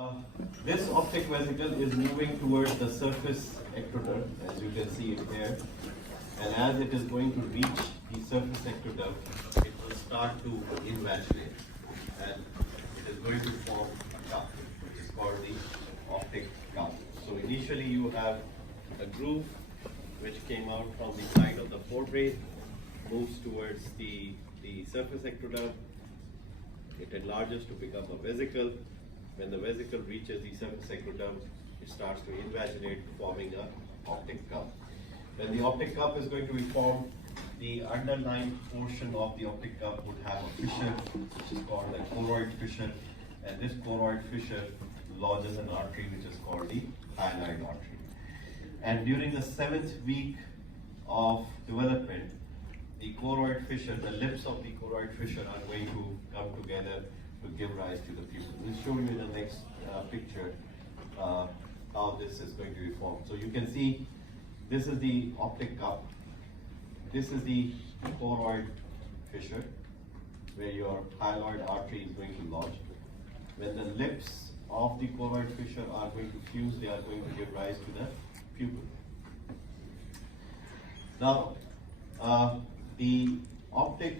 Uh, this optic vesicle is moving towards the surface ectoderm, as you can see it here. And as it is going to reach the surface ectoderm, it will start to invaginate. And it is going to form a cup, which is called the optic cup. So initially you have a groove which came out from the side of the forebrain, moves towards the surface ectoderm. It enlarges to become a vesicle. When the vesicle reaches the surface ectoderm, it starts to invaginate, forming an optic cup. When the optic cup is going to be formed, the underlying portion of the optic cup would have a fissure, which is called a choroid fissure, and this choroid fissure lodges an artery which is called the hyaloid artery. And during the 7th week of development, the choroid fissure, the lips of the choroid fissure are going to come together to give rise to the pupil. We'll show you in the next picture how this is going to be formed. So you can see this is the optic cup. This is the choroid fissure where your hyaloid artery is going to lodge. When the lips of the choroid fissure are going to fuse, they are going to give rise to the pupil. Now, the optic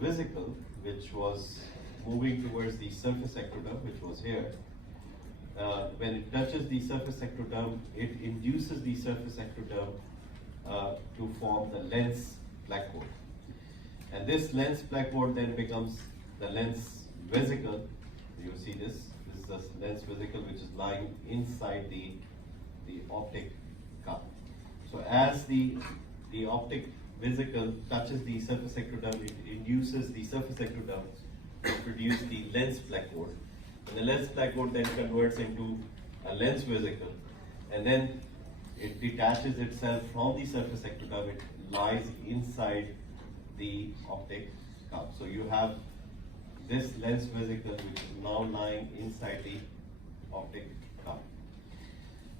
vesicle, which was moving towards the surface ectoderm, which was here, when it touches the surface ectoderm, it induces the surface ectoderm to form the lens blackboard. And this lens blackboard then becomes the lens vesicle. You see this is the lens vesicle which is lying inside the optic cup. So as the optic vesicle touches the surface ectoderm, it induces the surface ectoderm to produce the lens blackboard. And the lens blackboard then converts into a lens vesicle, and then it detaches itself from the surface ectoderm. It lies inside the optic cup. So you have this lens vesicle which is now lying inside the optic cup.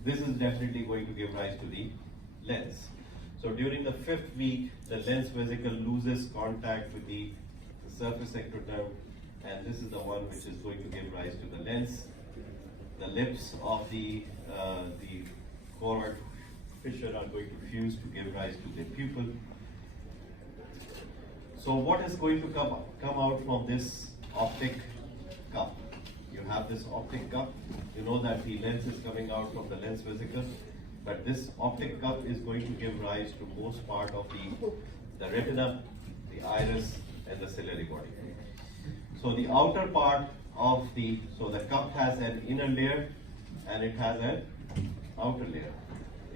This is definitely going to give rise to the lens. So during the 5th week, the lens vesicle loses contact with the surface ectoderm, and this is the one which is going to give rise to the lens. The lips of the choroid fissure are going to fuse to give rise to the pupil. So what is going to come out from this optic cup? You have this optic cup. You know that the lens is coming out from the lens vesicle, but this optic cup is going to give rise to most part of the retina, the iris, and the ciliary body. So the outer part of the cup has an inner layer and it has an outer layer.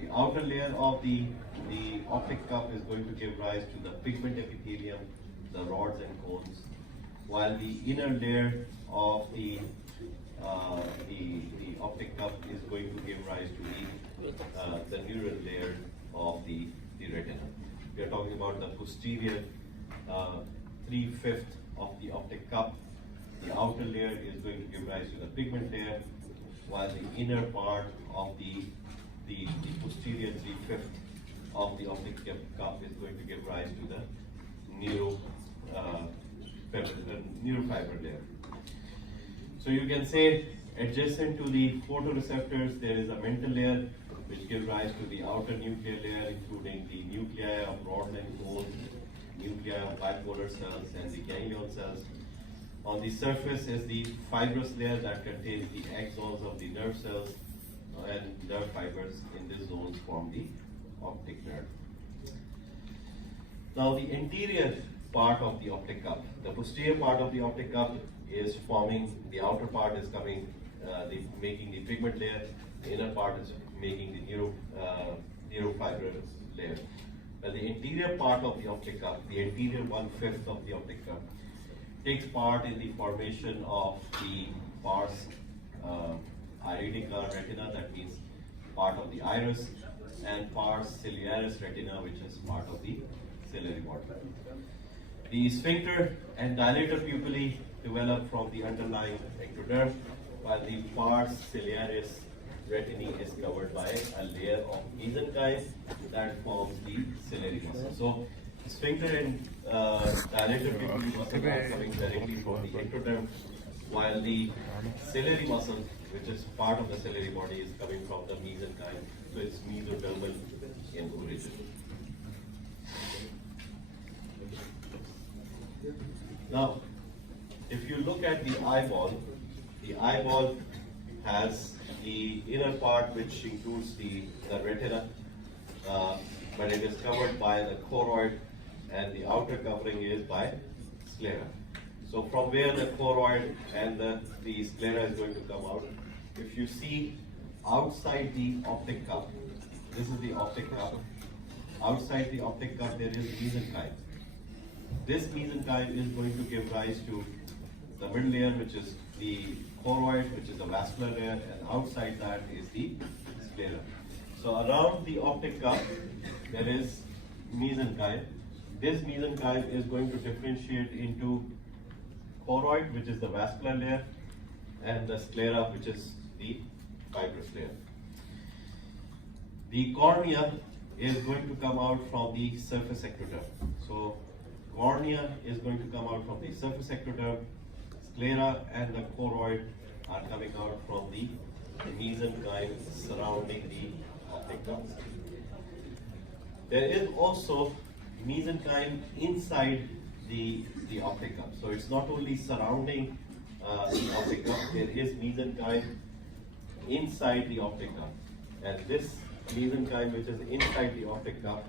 The outer layer of the optic cup is going to give rise to the pigment epithelium, the rods and cones, while the inner layer of the optic cup is going to give rise to the neural layer of the retina. We are talking about the posterior 3/5 of the optic cup. The outer layer is going to give rise to the pigment layer, while the inner part of the posterior 3/5 of the optic cup is going to give rise to the neurofiber layer. So you can say adjacent to the photoreceptors there is a mental layer which gives rise to the outer nuclear layer, including the nuclei of rod and cone, nuclei of bipolar cells, and the ganglion cells. On the surface is the fibrous layer that contains the axons of the nerve cells, and nerve fibers in these zones form the optic nerve. Now the interior part of the optic cup, the posterior part of the optic cup is forming, the outer part is coming, making the pigment layer, the inner part is making the neurofibrous layer. Well, the interior part of the optic cup, the interior 1/5 of the optic cup, takes part in the formation of the pars iridica retina, that means part of the iris, and pars ciliaris retina, which is part of the ciliary body. The sphincter and dilator pupillae develop from the underlying ectoderm, while the pars ciliaris retinae is covered by a layer of mesenchyme that forms the ciliary muscle. So sphincter and dilator pupillae muscle are coming directly from the ectoderm, while the ciliary muscle, which is part of the ciliary body, is coming from the mesenchyme, so it's mesodermal in origin. Now, if you look at the eyeball has the inner part which includes the retina, but it is covered by the choroid, and the outer covering is by sclera. So from where the choroid and the sclera is going to come out, if you see outside the optic cup, this is the optic cup, outside the optic cup there is mesenchyme. This mesenchyme is going to give rise to the middle layer, which is the choroid, which is the vascular layer, and outside that is the sclera. So around the optic cup there is mesenchyme. This mesenchyme is going to differentiate into choroid, which is the vascular layer, and the sclera, which is the fibrous layer. The cornea is going to come out from the surface ectoderm. So cornea is going to come out from the surface ectoderm. Sclera and the choroid are coming out from the mesenchyme surrounding the optic cup. There is also mesenchyme inside the optic cup. So it's not only surrounding the optic cup, there is mesenchyme inside the optic cup. And this mesenchyme, which is inside the optic cup,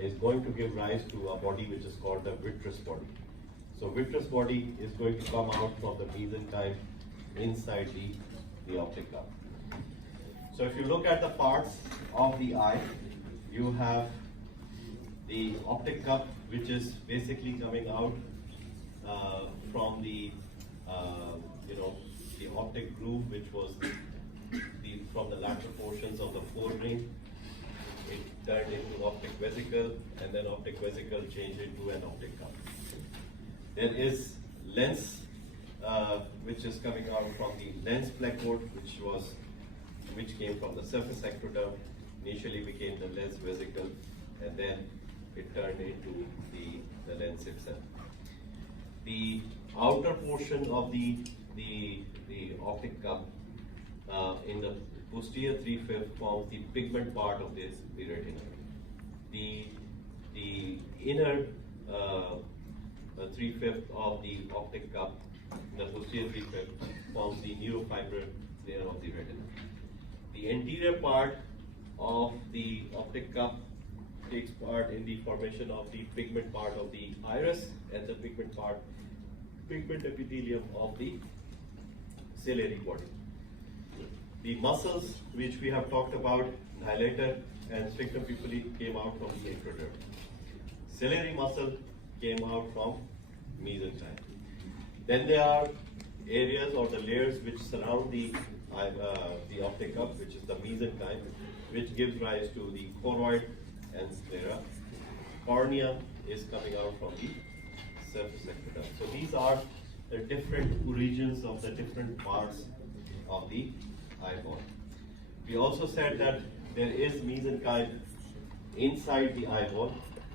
is going to give rise to a body which is called the vitreous body. So vitreous body is going to come out from the mesenchyme inside the optic cup. So if you look at the parts of the eye, you have the optic cup, which is basically coming out from the the optic groove, which was from the lateral portions of the forebrain. It turned into optic vesicle, and then optic vesicle changed into an optic cup. There is lens, which is coming out from the lens placoid, which came from the surface ectoderm. Initially became the lens vesicle, and then it turned into the lens itself. The outer portion of the optic cup in the posterior 3/5 forms the pigment part of the retina. The inner 3/5 of the optic cup, the posterior 3/5, forms the neurofibril layer of the retina. The anterior part of the optic cup takes part in the formation of the pigment part of the iris and the pigment epithelium of the ciliary body. The muscles which we have talked about, dilator and sphincter pupillae, came out from the ectoderm. Ciliary muscle came out from mesenchyme. Then there are areas or the layers which surround the optic cup, which is the mesenchyme, which gives rise to the choroid and sclera. Cornea is coming out from the surface ectoderm. So these are the different origins of the different parts of the eyeball. We also said that there is mesenchyme inside the eyeball,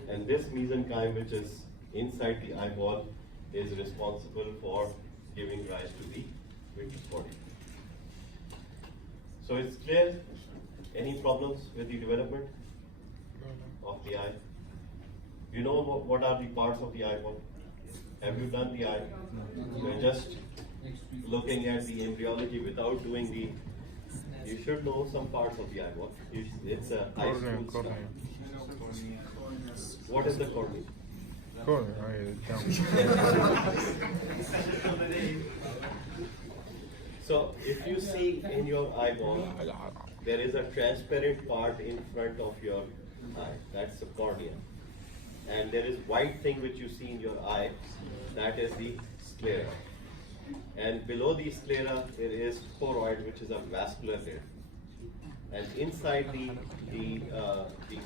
and this mesenchyme, which is inside the eyeball, is responsible for giving rise to the vitreous body. So it's clear? Any problems with the development of the eye? You know what are the parts of the eyeball? Have you done the eye? You're just looking at the embryology without doing the. You should know some parts of the eyeball. It's a high school stuff. What is the cornea? So if you see in your eyeball, there is a transparent part in front of your eye. That's the cornea. And there is white thing which you see in your eye. That is the sclera. And below the sclera, there is choroid, which is a vascular layer. And inside the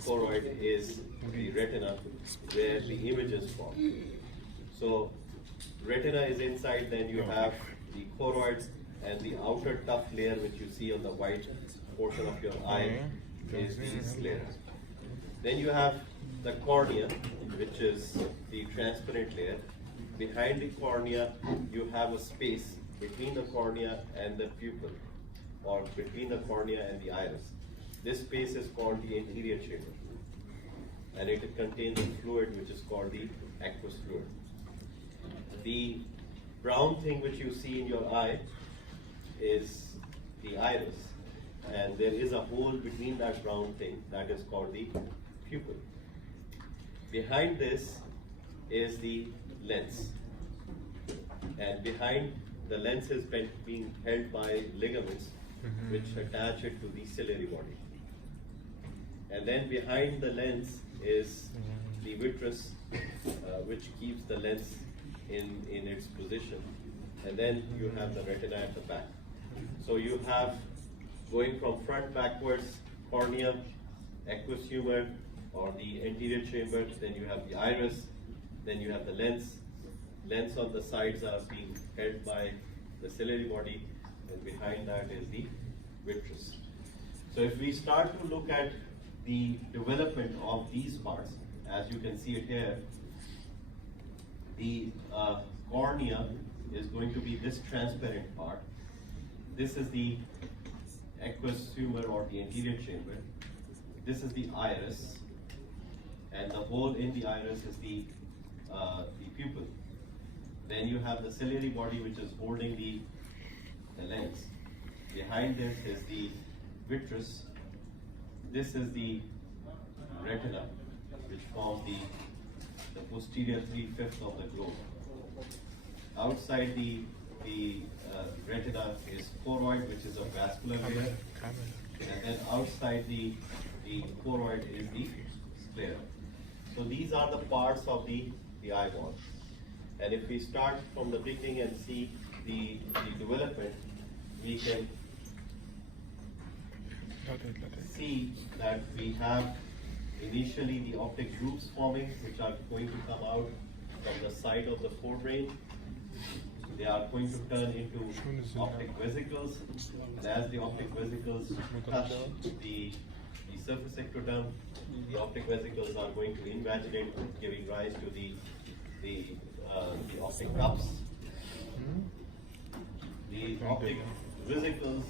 choroid is the retina, where the image is formed. So retina is inside, then you have the choroid, and the outer tough layer which you see on the white portion of your eye is the sclera. Then you have the cornea, which is the transparent layer. Behind the cornea, you have a space between the cornea and the pupil, or between the cornea and the iris. This space is called the anterior chamber, and it contains a fluid which is called the aqueous fluid. The brown thing which you see in your eye is the iris, and there is a hole between that brown thing that is called the pupil. Behind this is the lens, and behind the lens is being held by ligaments which attach it to the ciliary body. And then behind the lens is the vitreous, which keeps the lens in its position. And then you have the retina at the back. So you have, going from front backwards, cornea, aqueous humor, or the anterior chamber, then you have the iris, then you have the lens. Lens on the sides are being held by the ciliary body, and behind that is the vitreous. So if we start to look at the development of these parts, as you can see it here, the cornea is going to be this transparent part. This is the aqueous humor or the anterior chamber. This is the iris, and the hole in the iris is the pupil. Then you have the ciliary body which is holding the lens. Behind this is the vitreous. This is the retina, which forms the posterior 3/5 of the globe. Outside the retina is choroid, which is a vascular layer, and then outside the choroid is the sclera. So these are the parts of the eyeball. And if we start from the beginning and see the development, we can see that we have initially the optic groups forming, which are going to come out from the side of the forebrain. They are going to turn into optic vesicles, and as the optic vesicles touch the surface ectoderm, the optic vesicles are going to invaginate, giving rise to the optic cups. The optic vesicles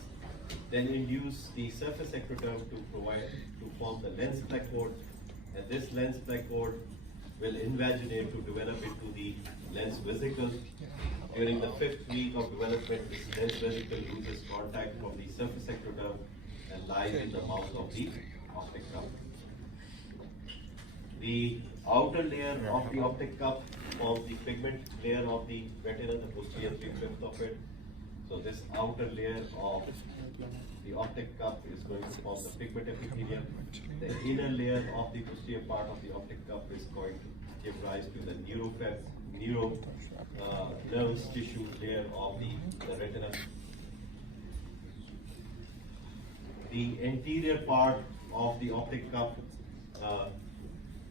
then induce the surface ectoderm to form the lens blackboard, and this lens blackboard will invaginate to develop into the lens vesicle. During the 5th week of development, this lens vesicle loses contact from the surface ectoderm and lies in the mouth of the optic cup. The outer layer of the optic cup forms the pigment layer of the retina, the posterior 3/5 of it. So this outer layer of the optic cup is going to form the pigment epithelium. The inner layer of the posterior part of the optic cup is going to give rise to the nervous tissue layer of the retina. The anterior part of the optic cup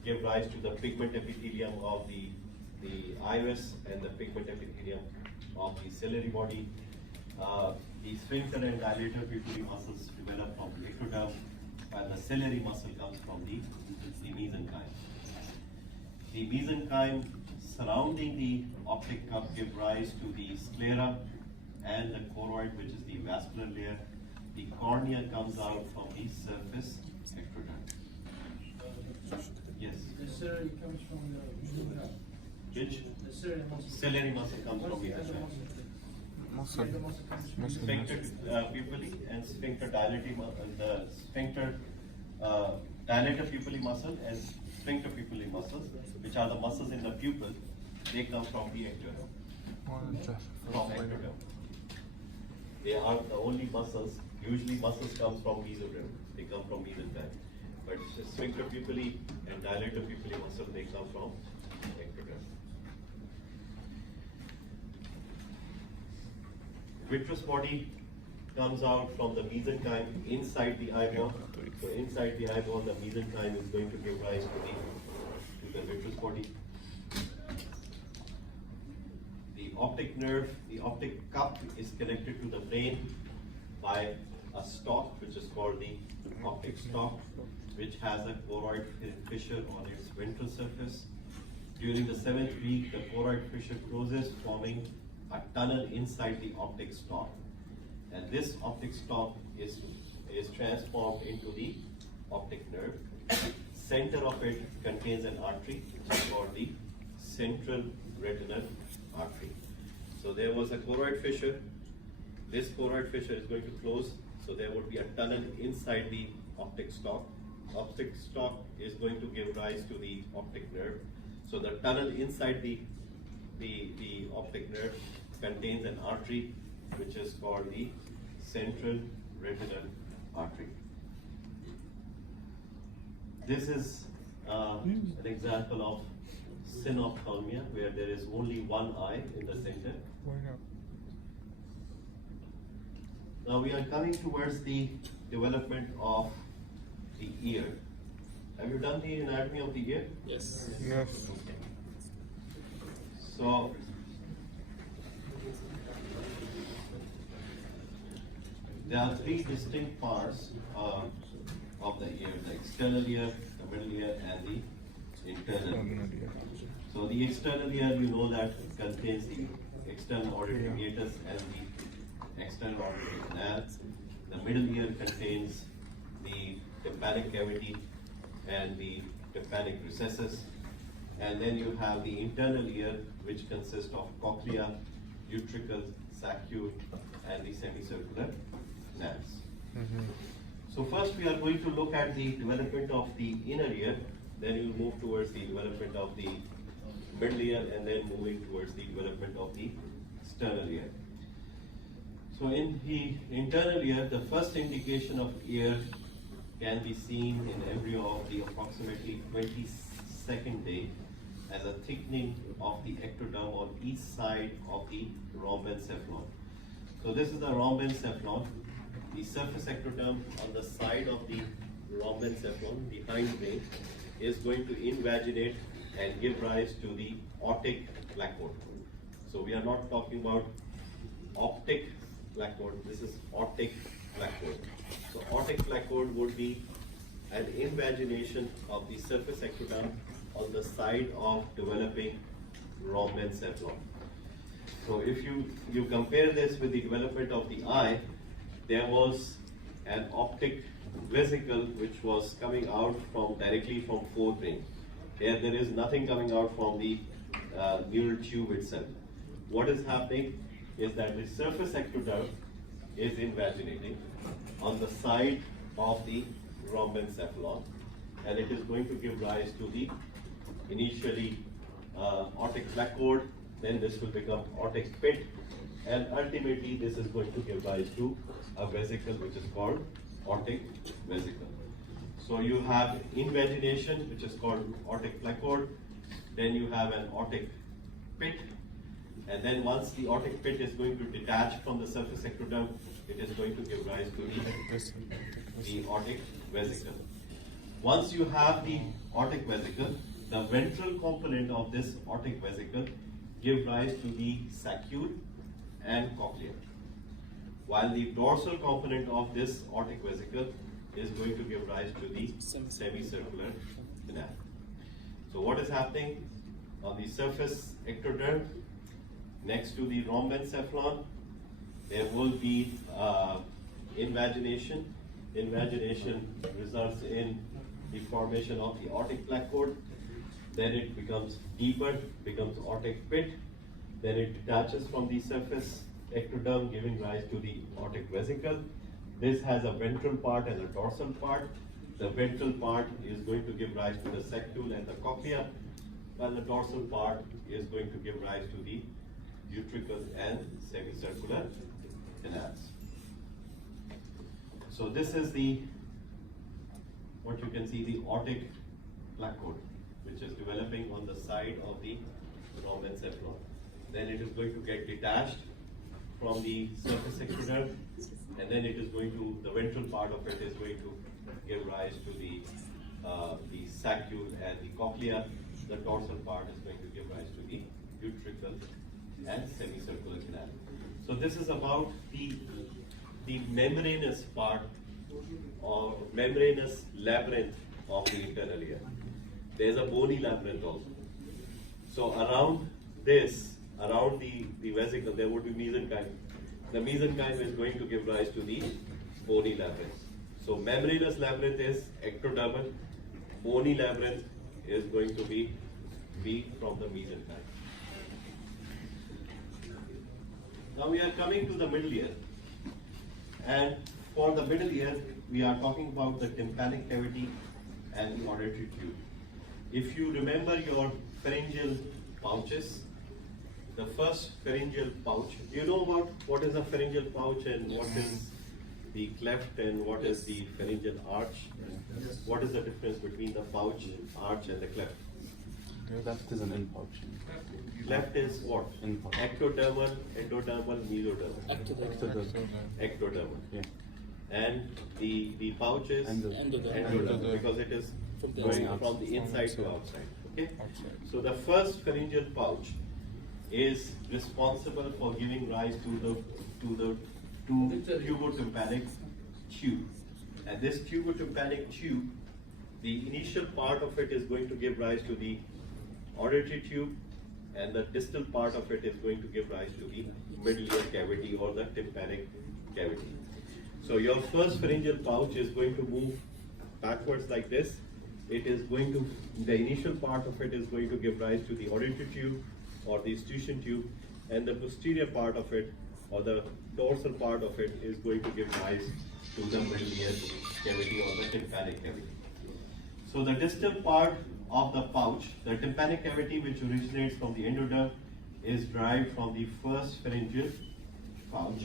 give rise to the pigment epithelium of the iris and the pigment epithelium of the ciliary body. The sphincter and dilator pupillary muscles develop from the ectoderm, while the ciliary muscle comes from the mesenchyme. The mesenchyme surrounding the optic cup give rise to the sclera and the choroid, which is the vascular layer. The cornea comes out from the surface ectoderm. Yes. The ciliary comes from the mesenchyme. Which? The ciliary muscle. Ciliary muscle comes from the mesenchyme. Sphincter pupillae and sphincter the sphincter dilator pupillae muscle and sphincter pupillae muscles, which are the muscles in the pupil, they come from the ectoderm. From ectoderm. They are the only muscles. Usually muscles come from mesoderm. They come from mesenchyme. But sphincter pupillae and dilator pupillae muscle, they come from ectoderm. Vitreous body comes out from the mesenchyme inside the eyeball. So inside the eyeball, the mesenchyme is going to give rise to the vitreous body. The optic nerve, the optic cup is connected to the brain by a stalk, which is called the optic stalk, which has a choroid fissure on its ventral surface. During the 7th week, the choroid fissure closes, forming a tunnel inside the optic stalk, and this optic stalk is transformed into the optic nerve. Center of it contains an artery called the central retinal artery. So there was a choroid fissure. This choroid fissure is going to close, so there would be a tunnel inside the optic stalk. Optic stalk is going to give rise to the optic nerve. So the tunnel inside the optic nerve contains an artery which is called the central retinal artery. This is an example of synophthalmia, where there is only one eye in the center. Now we are coming towards the development of the ear. Have you done the anatomy of the ear? Yes. Yes. So there are three distinct parts of the ear: the external ear, the middle ear, and the internal ear. So the external ear, you know that contains the external auditory meatus and the external auditory canal. The middle ear contains the tympanic cavity and the tympanic recesses. And then you have the internal ear, which consists of cochlea, utricle, saccule, and the semicircular nerves. So first we are going to look at the development of the inner ear, then you move towards the development of the middle ear, and then moving towards the development of the external ear. So in the internal ear, the first indication of ear can be seen in embryo of the approximately 22nd day as a thickening of the ectoderm on each side of the rhombencephalon. So this is the rhombencephalon. The surface ectoderm on the side of the rhombencephalon, the hindbrain, is going to invaginate and give rise to the otic placode. So we are not talking about optic placode, this is otic placode. So otic placode would be an invagination of the surface ectoderm on the side of developing rhombencephalon. So if you compare this with the development of the eye, there was an optic vesicle which was coming out directly from forebrain. Here there is nothing coming out from the neural tube itself. What is happening is that the surface ectoderm is invaginating on the side of the rhombencephalon, and it is going to give rise to the initially otic placode, then this will become otic pit, and ultimately this is going to give rise to a vesicle which is called otic vesicle. So you have invagination, which is called otic placode, then you have an otic pit, and then once the otic pit is going to detach from the surface ectoderm, it is going to give rise to the otic vesicle. Once you have the otic vesicle, the ventral component of this otic vesicle give rise to the saccule and cochlea, while the dorsal component of this otic vesicle is going to give rise to the semicircular canal. So what is happening on the surface ectoderm next to the rhombencephalon? There will be invagination. Invagination results in the formation of the otic placode. Then it becomes deeper, becomes otic pit. Then it detaches from the surface ectoderm, giving rise to the otic vesicle. This has a ventral part and a dorsal part. The ventral part is going to give rise to the saccule and the cochlea, while the dorsal part is going to give rise to the utricle and semicircular canals. So this is what you can see, the otic placode, which is developing on the side of the rhombencephalon. Then it is going to get detached from the surface ectoderm, and then it is going to, the ventral part of it is going to give rise to the saccule and the cochlea. The dorsal part is going to give rise to the utricle and semicircular canal. So this is about the membranous part or membranous labyrinth of the internal ear. There is a bony labyrinth also. So around this around the vesicle, there would be mesenchyme. The mesenchyme is going to give rise to the bony labyrinth. So membranous labyrinth is ectodermal, bony labyrinth is going to be from the mesenchyme. Now we are coming to the middle ear, and for the middle ear, we are talking about the tympanic cavity and the auditory tube. If you remember your pharyngeal pouches, the first pharyngeal pouch, do you know about what is a pharyngeal pouch and what is the cleft and what is the pharyngeal arch? Yes. What is the difference between the pouch, arch and the cleft? Left is an in pouch. Cleft is what? In pouch. Ectodermal, endodermal, mesodermal. Ectodermal. Ectodermal. Yeah. And the pouch is Endodermal. endodermal because it is going from the inside to outside. Okay? So the first pharyngeal pouch is responsible for giving rise to the tubotympanic tube. And this tubotympanic tube, the initial part of it is going to give rise to the auditory tube, and the distal part of it is going to give rise to the middle ear cavity or the tympanic cavity. So your first pharyngeal pouch is going to move backwards like this. It is going to, the initial part of it is going to give rise to the auditory tube or the escutcheon tube, and the posterior part of it or the dorsal part of it is going to give rise to the middle ear cavity or the tympanic cavity. So the distal part of the pouch, the tympanic cavity which originates from the endoderm, is derived from the first pharyngeal pouch.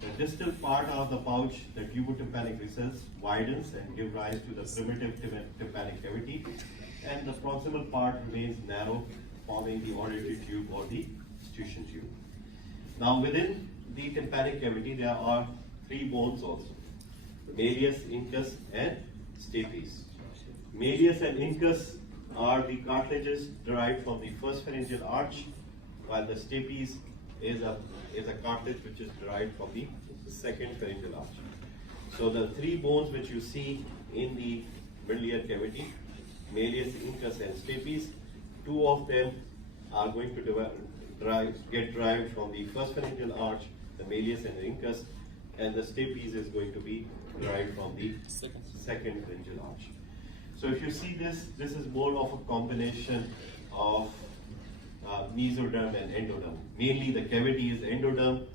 The distal part of the pouch, the tubotympanic recess, widens and gives rise to the primitive tympanic cavity, and the proximal part remains narrow, forming the auditory tube or the escutcheon tube. Now within the tympanic cavity there are three bones also: malleus, incus and stapes. Malleus and incus are the cartilages derived from the first pharyngeal arch, while the stapes is a cartilage which is derived from the second pharyngeal arch. So the three bones which you see in the middle ear cavity, malleus, incus and stapes, two of them are going to get derived from the first pharyngeal arch, the malleus and the incus, and the stapes is going to be derived from the second pharyngeal arch. So if you see this, this is more of a combination of mesoderm and endoderm. Mainly the cavity is endoderm,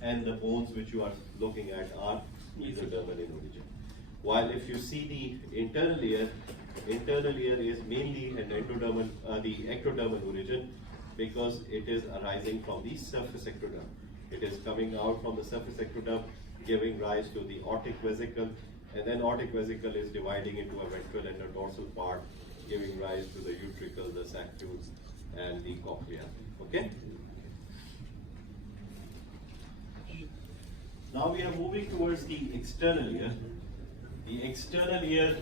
and the bones which you are looking at are mesodermal in origin. While if you see the internal ear is mainly an endodermal, the ectodermal origin, because it is arising from the surface ectoderm. It is coming out from the surface ectoderm, giving rise to the aortic vesicle, and then aortic vesicle is dividing into a ventral and a dorsal part, giving rise to the utricle, the sac tubes, and the cochlea. Okay? Now we are moving towards the external ear. The external ear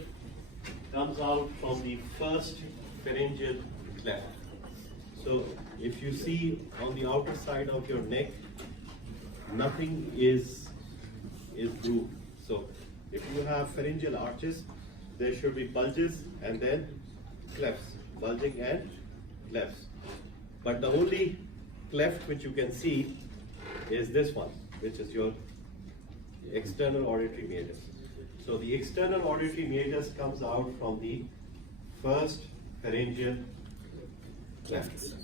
comes out from the first pharyngeal cleft. So if you see on the outer side of your neck, nothing is grooved. So if you have pharyngeal arches, there should be bulges and then clefts, bulging and clefts. But the only cleft which you can see is this one, which is your external auditory meatus. So the external auditory meatus comes out from the first pharyngeal cleft.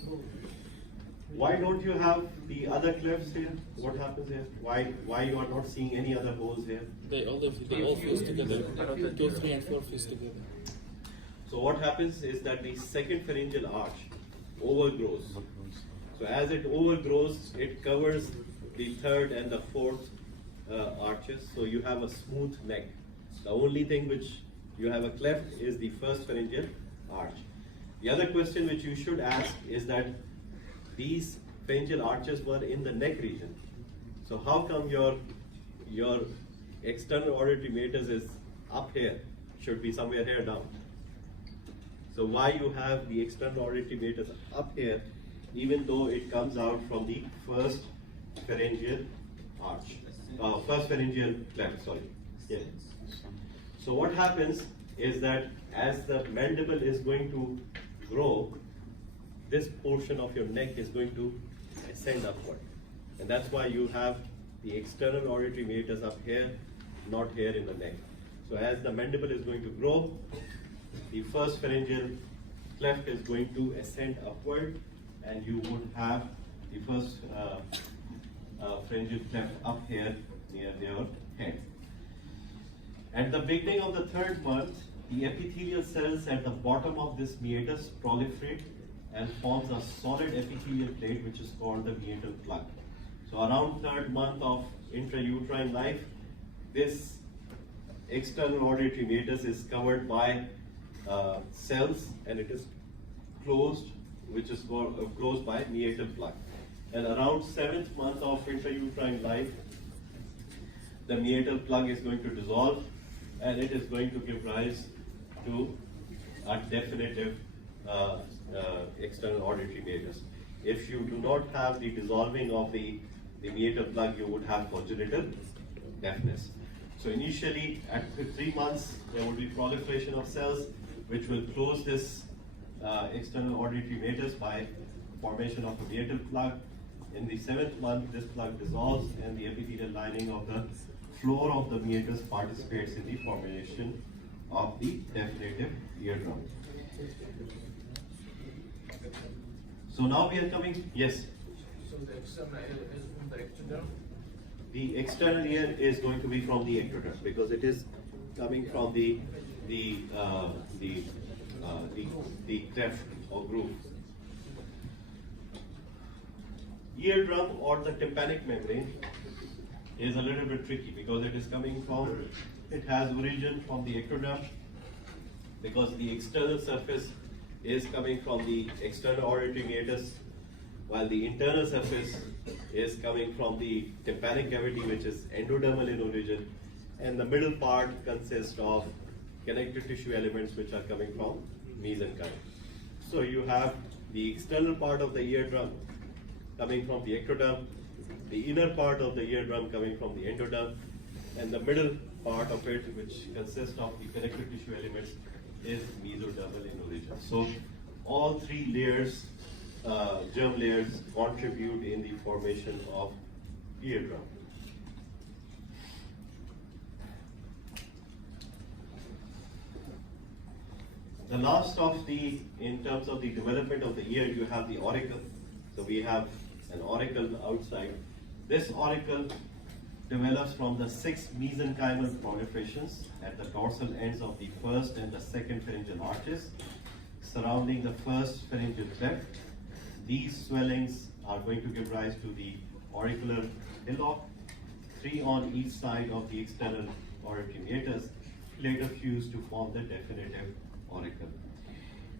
Why don't you have the other clefts here? What happens here? Why you are not seeing any other holes here? They all fuse together. 2, 3, and 4 fuse together. So what happens is that the second pharyngeal arch overgrows. So as it overgrows, it covers the third and the fourth arches. So you have a smooth neck. The only thing which you have a cleft is the first pharyngeal arch. The other question which you should ask is that these pharyngeal arches were in the neck region. So how come your external auditory meatus is up here? Should be somewhere here down. So why you have the external auditory meatus up here, even though it comes out from the first pharyngeal arch, first pharyngeal cleft, sorry. Yes. So what happens is that as the mandible is going to grow, this portion of your neck is going to ascend upward. And that's why you have the external auditory meatus up here, not here in the neck. So as the mandible is going to grow, the first pharyngeal cleft is going to ascend upward, and you would have the first pharyngeal cleft up here near your head. At the beginning of the third month, the epithelial cells at the bottom of this meatus proliferate and forms a solid epithelial plate, which is called the meatal plug. So around third month of intrauterine life, this external auditory meatus is covered by cells, and it is closed, which is closed by meatal plug. And around 7th month of intrauterine life, the meatal plug is going to dissolve, and it is going to give rise to a definitive external auditory meatus. If you do not have the dissolving of the meatal plug, you would have congenital deafness. So initially, at 3 months, there would be proliferation of cells, which will close this external auditory meatus by formation of a meatal plug. In the 7th month, this plug dissolves, and the epithelial lining of the floor of the meatus participates in the formation of the definitive eardrum. So now we are coming, yes? So the external is from the ectoderm? The external ear is going to be from the ectoderm, because it is coming from the cleft or groove. Eardrum or the tympanic membrane is a little bit tricky, because it is coming from, it has origin from the ectoderm, because the external surface is coming from the external auditory meatus, while the internal surface is coming from the tympanic cavity, which is endodermal in origin, and the middle part consists of connective tissue elements which are coming from mesenchyme. So you have the external part of the eardrum coming from the ectoderm, the inner part of the eardrum coming from the endoderm, and the middle part of it, which consists of the connective tissue elements, is mesodermal in origin. So all three layers, germ layers, contribute in the formation of eardrum. The last of in terms of the development of the ear, you have the auricle. So we have an auricle outside. This auricle develops from the 6 mesenchymal proliferations at the dorsal ends of the first and the second pharyngeal arches surrounding the first pharyngeal cleft. These swellings are going to give rise to the auricular hillock, 3 on each side of the external auditory meatus, later fuse to form the definitive auricle.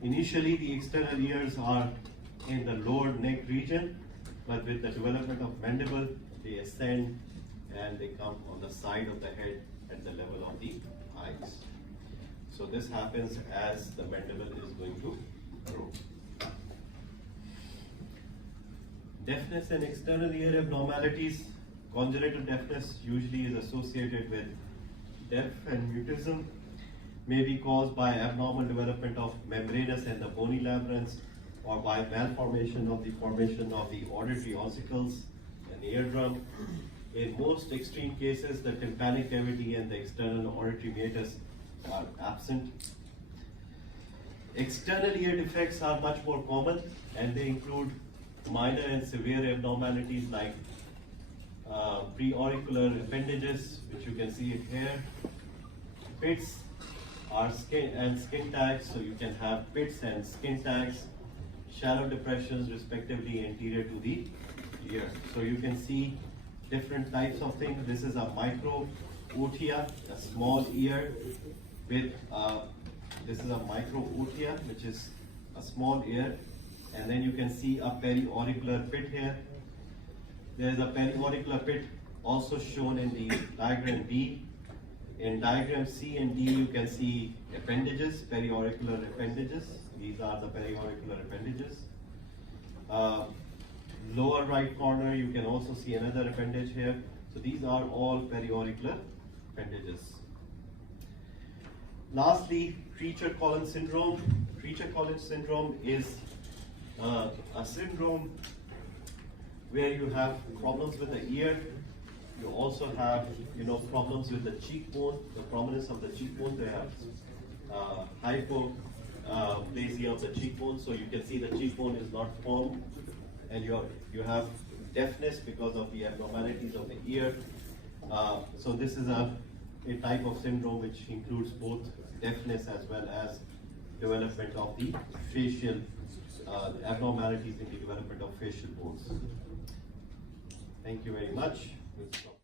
Initially, the external ears are in the lower neck region, but with the development of mandible, they ascend and they come on the side of the head at the level of the eyes. So this happens as the mandible is going to grow. Deafness and external ear abnormalities. Congenital deafness usually is associated with deaf and mutism, may be caused by abnormal development of membranous and the bony labyrinths, or by malformation of the formation of the auditory ossicles and eardrum. In most extreme cases, the tympanic cavity and the external auditory meatus are absent. External ear defects are much more common, and they include minor and severe abnormalities like preauricular appendages, which you can see it here. Pits are skin tags, so you can have pits and skin tags, shallow depressions respectively anterior to the ear. So you can see different types of things. This is a micro-otia, a small ear with, this is a micro-otia, which is a small ear. And then you can see a periauricular pit here. There is a periauricular pit also shown in the diagram B. In diagram C and D, you can see appendages, periauricular appendages. These are the periauricular appendages. Lower right corner, you can also see another appendage here. So these are all periauricular appendages. Lastly, Treacher-Collins syndrome. Treacher-Collins syndrome is a syndrome where you have problems with the ear. You also have, problems with the cheekbone, the prominence of the cheekbone. They have hypoplasia of the cheekbone, so you can see the cheekbone is not firm, and you have deafness because of the abnormalities of the ear. So this is a type of syndrome which includes both deafness as well as development of the facial abnormalities in the development of facial bones. Thank you very much. We'll stop.